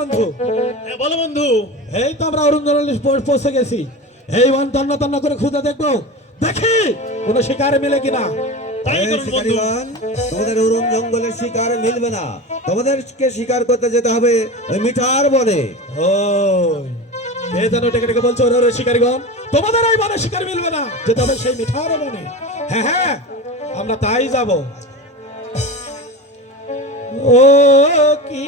বন্ধু। বলো বন্ধু। এই তো আমরা অরুণজলি পৌঁছে গেছি। এই বন তন্ন তন্ন করে খুঁজে দেখবো, দেখি কোনো শিকারে মিলে কিনা। তাই এই করুন বন্ধু। শিকারীগণ, তোমাদের অরুণ জঙ্গলের শিকার মিলবে না, তোমাদেরকে শিকার করতে যেতে হবে ওই মিঠার বনে। ওই কে যেন ডেকে ডেকে বলছো, ওরে ওরে শিকারীগণ, তোমাদের এই বনে শিকার মিলবে না, যেতে হবে সেই মিঠার বনে। হ্যাঁ হ্যাঁ, আমরা তাই যাব। ও কি